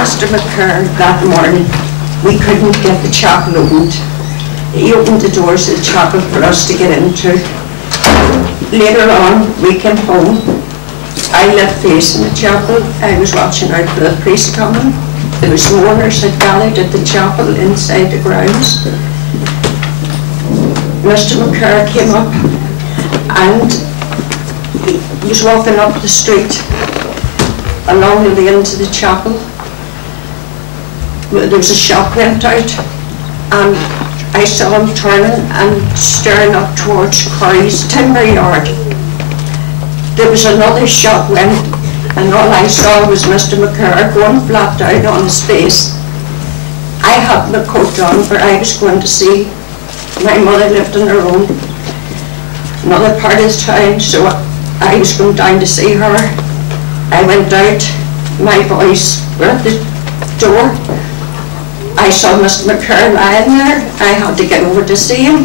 Mr. McCurr that morning, we couldn't get the chapel opened. He opened the doors of the chapel for us to get into. Later on, we came home. I left facing the chapel. I was watching out for the priest coming. There was mourners had gathered at the chapel inside the grounds. Mr. McCurr came up and he was walking up the street along the lane to the chapel. There was a shop went out and I saw him turning and staring up towards Curry's timber yard. There was another shot went and all I saw was Mr. McCurr going flat down on his face. I had my coat on for I was going to see my mother lived on her own, another part of the town, so I was going down to see her. I went out, my boys were at the door. I saw Mr. McCurr lying there. I had to get over to see him.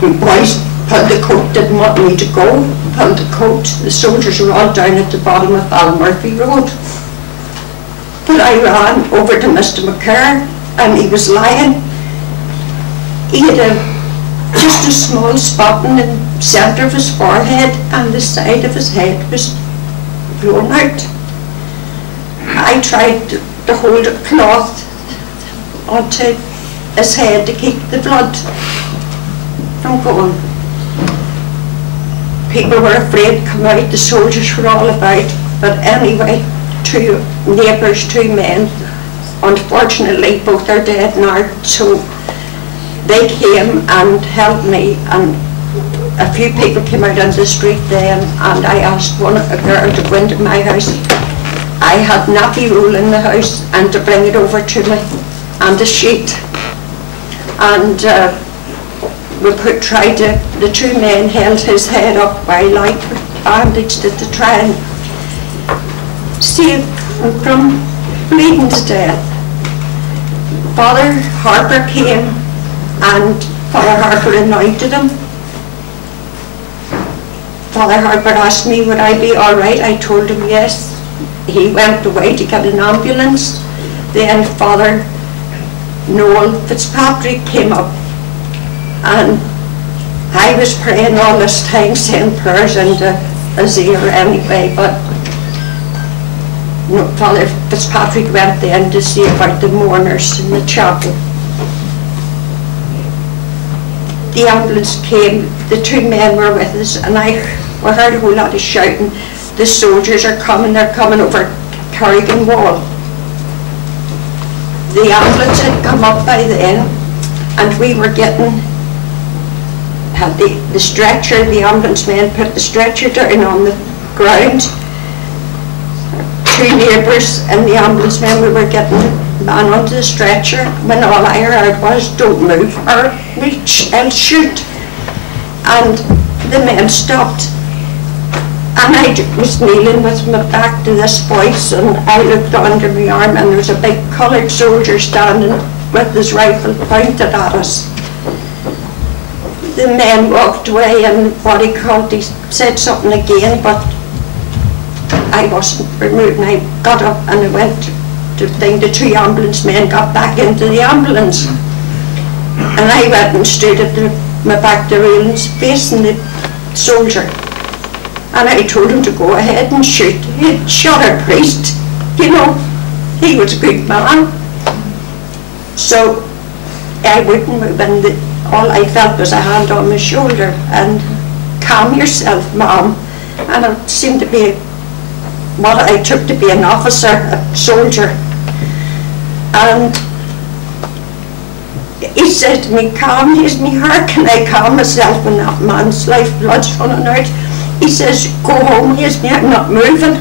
The boys pulled the coat, didn't want me to go, pulled the coat. The soldiers were all down at the bottom of Balmurphy Road. But I ran over to Mr. McCurr and he was lying. He had just a small spot in the centre of his forehead and the side of his head was blown out. I tried to hold a cloth onto his head to keep the blood from going. People were afraid to come out, the soldiers were all about, but anyway, two neighbours, two men, unfortunately both are dead now, so they came and helped me, and a few people came out on the street then, and I asked a girl to go into my house. I had nappy roll in the house and to bring it over to me, and a sheet. And the two men held his head up while I bandaged it to try and save him from bleeding to death. Father Harper came and Father Harper anointed him. Father Harper asked me would I be all right. I told him yes. He went away to get an ambulance. Then Father Noel Fitzpatrick came up and I was praying all this time, saying prayers into his ear anyway, but no, Father Fitzpatrick went then to see about the mourners in the chapel. The ambulance came, the two men were with us, and I heard a whole lot of shouting. The soldiers are coming, they're coming over Carrigan Wall. The ambulance had come up by then, and we were had the stretcher, the ambulance men put the stretcher down on the ground. Two neighbours and the ambulance men, we were getting the man onto the stretcher, when all I heard was, don't move or I'll shoot. And the men stopped. And I was kneeling with my back to this voice, and I looked under my arm and there was a big coloured soldier standing with his rifle pointed at us. The men walked away and what he called, he said something again, but I wasn't removed, and I got up and I went to think the two ambulance men got back into the ambulance. And I went and stood at my back to the railings facing the soldier. And I told him to go ahead and shoot. He'd shot a priest, you know, he was a good man. So I wouldn't move, and all I felt was a hand on my shoulder, and calm yourself, Mom. And it seemed to be what I took to be an officer, a soldier. And he said to me, calm, how can I calm myself when that man's lifeblood's running out? He says, go home, I'm not moving.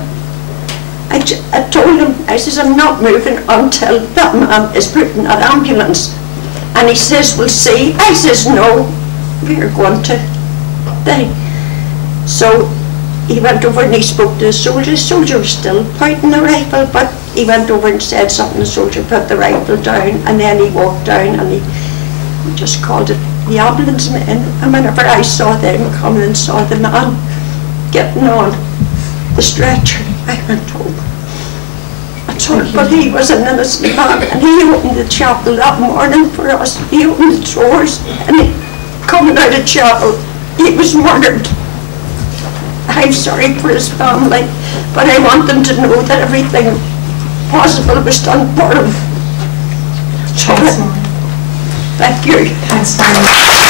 I told him, I says, I'm not moving until that man is put in that ambulance. And he says, we'll see. I says, no, we're going to die. So he went over and he spoke to the soldier. The soldier was still pointing the rifle, but he went over and said something. The soldier put the rifle down, and then he walked down and he just called it the ambulance men. And whenever I saw them coming and saw the man getting on the stretcher, I went home. So, but he was an innocent man, and he opened the chapel that morning for us. He opened the doors, and he, coming out of chapel, he was murdered. I'm sorry for his family, but I want them to know that everything possible was done for him. Thanks, Maureen. Thank you. Thanks, Maureen.